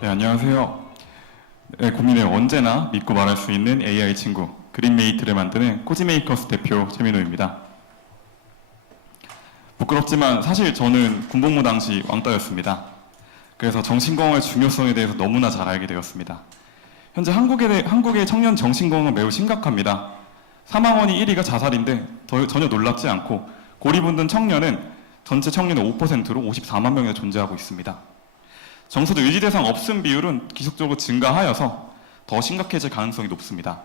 네, 안녕하세요. 네, 고민을 언제나 믿고 말할 수 있는 AI 친구 그린메이트를 만드는 코지메이커스 대표 최민호입니다. 부끄럽지만 사실 저는 군복무 당시 왕따였습니다. 그래서 정신건강의 중요성에 대해서 너무나 잘 알게 되었습니다. 현재 한국의, 대- 한국의 청년 정신건강은 매우 심각합니다. 사망원이 1위가 자살인데 더- 전혀 놀랍지 않고 고리분든 청년은 전체 청년의 5%로 54만 명이나 존재하고 있습니다. 정서적 유지 대상 없음 비율은 기속적으로 증가하여서 더 심각해질 가능성이 높습니다.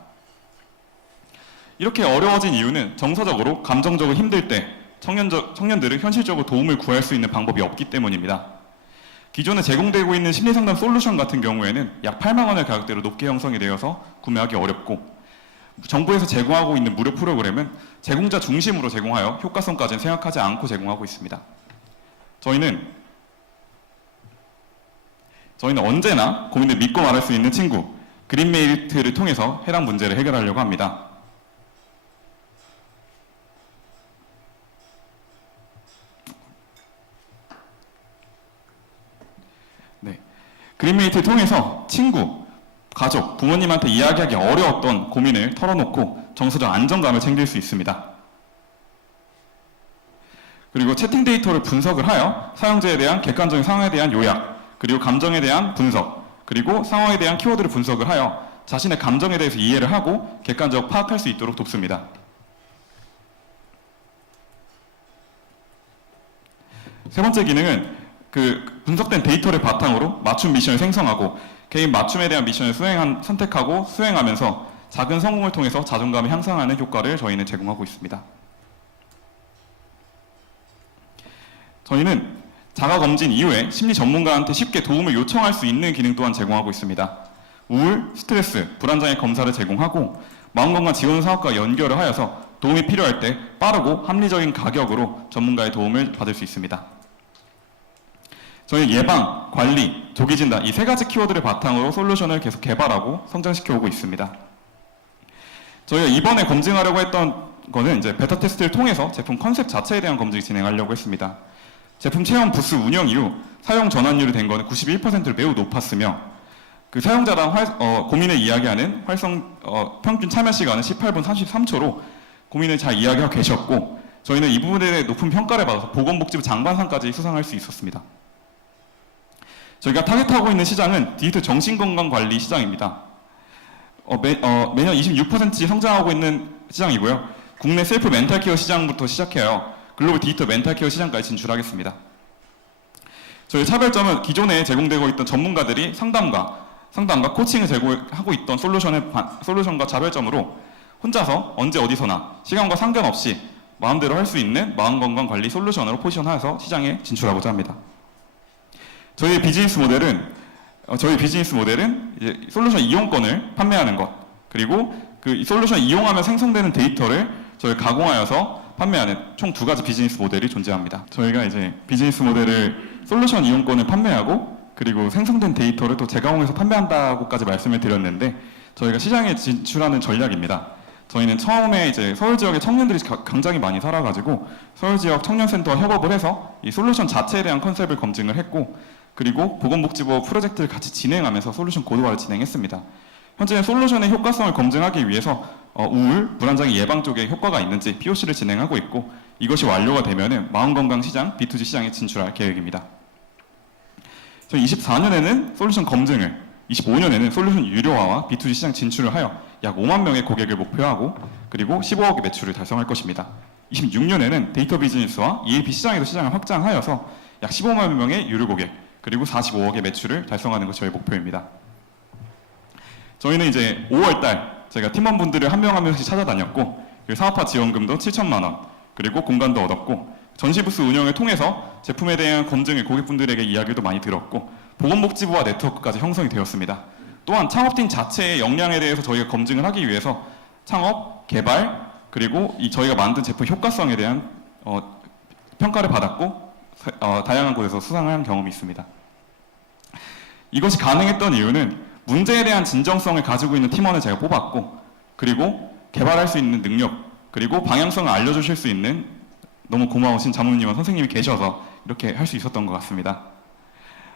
이렇게 어려워진 이유는 정서적으로 감정적으로 힘들 때 청년적, 청년들은 현실적으로 도움을 구할 수 있는 방법이 없기 때문입니다. 기존에 제공되고 있는 심리상담 솔루션 같은 경우에는 약 8만 원의 가격대로 높게 형성이 되어서 구매하기 어렵고 정부에서 제공하고 있는 무료 프로그램은 제공자 중심으로 제공하여 효과성까지는 생각하지 않고 제공하고 있습니다. 저희는 저희는 언제나 고민을 믿고 말할 수 있는 친구 그린메이트를 통해서 해당 문제를 해결하려고 합니다. 네. 그린메이트를 통해서 친구, 가족, 부모님한테 이야기하기 어려웠던 고민을 털어놓고 정서적 안정감을 챙길 수 있습니다. 그리고 채팅 데이터를 분석을 하여 사용자에 대한 객관적인 상황에 대한 요약, 그리고 감정에 대한 분석, 그리고 상황에 대한 키워드를 분석을 하여 자신의 감정에 대해서 이해를 하고 객관적으로 파악할 수 있도록 돕습니다. 세 번째 기능은 그 분석된 데이터를 바탕으로 맞춤 미션을 생성하고 개인 맞춤에 대한 미션을 수행한, 선택하고 수행하면서 작은 성공을 통해서 자존감을 향상하는 효과를 저희는 제공하고 있습니다. 저희는 자가 검진 이후에 심리 전문가한테 쉽게 도움을 요청할 수 있는 기능 또한 제공하고 있습니다. 우울, 스트레스, 불안장애 검사를 제공하고 마음건강 지원 사업과 연결을 하여서 도움이 필요할 때 빠르고 합리적인 가격으로 전문가의 도움을 받을 수 있습니다. 저희 예방, 관리, 조기 진단 이 세 가지 키워드를 바탕으로 솔루션을 계속 개발하고 성장시켜 오고 있습니다. 저희가 이번에 검증하려고 했던 거는 이제 베타 테스트를 통해서 제품 컨셉 자체에 대한 검증을 진행하려고 했습니다. 제품 체험 부스 운영 이후 사용 전환율이 된 거는 91%를 매우 높았으며 그 사용자랑 활- 어, 고민을 이야기하는 활성 어, 평균 참여 시간은 18분 33초로 고민을 잘 이야기하고 계셨고 저희는 이 부분에 대해 높은 평가를 받아서 보건복지부 장관상까지 수상할 수 있었습니다. 저희가 타겟하고 있는 시장은 디지털 정신건강관리 시장입니다. 어, 매, 년26% 성장하고 있는 시장이고요. 국내 셀프 멘탈케어 시장부터 시작해요. 글로벌 디지털 멘탈케어 시장까지 진출하겠습니다. 저희 차별점은 기존에 제공되고 있던 전문가들이 상담과 상담과 코칭을 제공하고 있던 솔루션의 반- 솔루션과 차별점으로 혼자서 언제 어디서나 시간과 상관없이 마음대로 할 수 있는 마음건강 관리 솔루션으로 포지션하여서 시장에 진출하고자 합니다. 저희 비즈니스 모델은 어, 저희 비즈니스 모델은 이제 솔루션 이용권을 판매하는 것 그리고 그이 솔루션 이용하면 생성되는 데이터를 저희 가공하여서 판매하는 총두 가지 비즈니스 모델이 존재합니다. 저희가 이제 비즈니스 모델을 솔루션 이용권을 판매하고 그리고 생성된 데이터를 또 재가공해서 판매한다고까지 말씀을 드렸는데 저희가 시장에 진출하는 전략입니다. 저희는 처음에 이제 서울 지역의 청년들이 가- 굉장히 많이 살아가지고 서울 지역 청년센터와 협업을 해서 이 솔루션 자체에 대한 컨셉을 검증을 했고 그리고 보건복지부 프로젝트를 같이 진행하면서 솔루션 고도화를 진행했습니다. 현재 솔루션의 효과성을 검증하기 위해서 어, 우울, 불안장애 예방 쪽에 효과가 있는지 POC를 진행하고 있고 이것이 완료가 되면은 마음건강 시장, B2G 시장에 진출할 계획입니다. 저희 24년에는 솔루션 검증을, 25년에는 솔루션 유료화와 B2G 시장 진출을 하여 약 5만 명의 고객을 목표하고 그리고 15억의 매출을 달성할 것입니다. 26년에는 데이터 비즈니스와 EAP 시장에도 시장을 확장하여서 약 15만 명의 유료 고객 그리고 45억의 매출을 달성하는 것이 저희 목표입니다. 저희는 이제 5월달 제가 팀원분들을 한 명 한 명씩 찾아다녔고 사업화 지원금도 7천만 원 그리고 공간도 얻었고 전시부스 운영을 통해서 제품에 대한 검증을 고객분들에게 이야기도 많이 들었고 보건복지부와 네트워크까지 형성이 되었습니다. 또한 창업팀 자체의 역량에 대해서 저희가 검증을 하기 위해서 창업, 개발 그리고 이 저희가 만든 제품 효과성에 대한 어, 평가를 받았고 사- 어, 다양한 곳에서 수상을 한 경험이 있습니다. 이것이 가능했던 이유는 문제에 대한 진정성을 가지고 있는 팀원을 제가 뽑았고 그리고 개발할 수 있는 능력 그리고 방향성을 알려주실 수 있는 너무 고마우신 자문님과 선생님이 계셔서 이렇게 할 수 있었던 것 같습니다.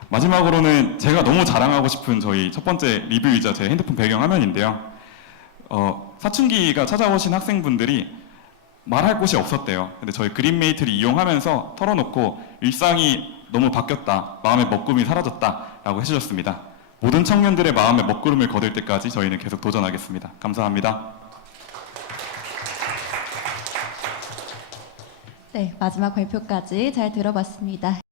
마지막으로는 제가 너무 자랑하고 싶은 저희 첫 번째 리뷰이자 제 핸드폰 배경 화면인데요. 어, 사춘기가 찾아오신 학생분들이 말할 곳이 없었대요. 근데 저희 그린메이트를 이용하면서 털어놓고 일상이 너무 바뀌었다. 마음의 먹구름이 사라졌다 라고 해주셨습니다. 모든 청년들의 마음의 먹구름을 거둘 때까지 저희는 계속 도전하겠습니다. 감사합니다. 네, 마지막 발표까지 잘 들어봤습니다.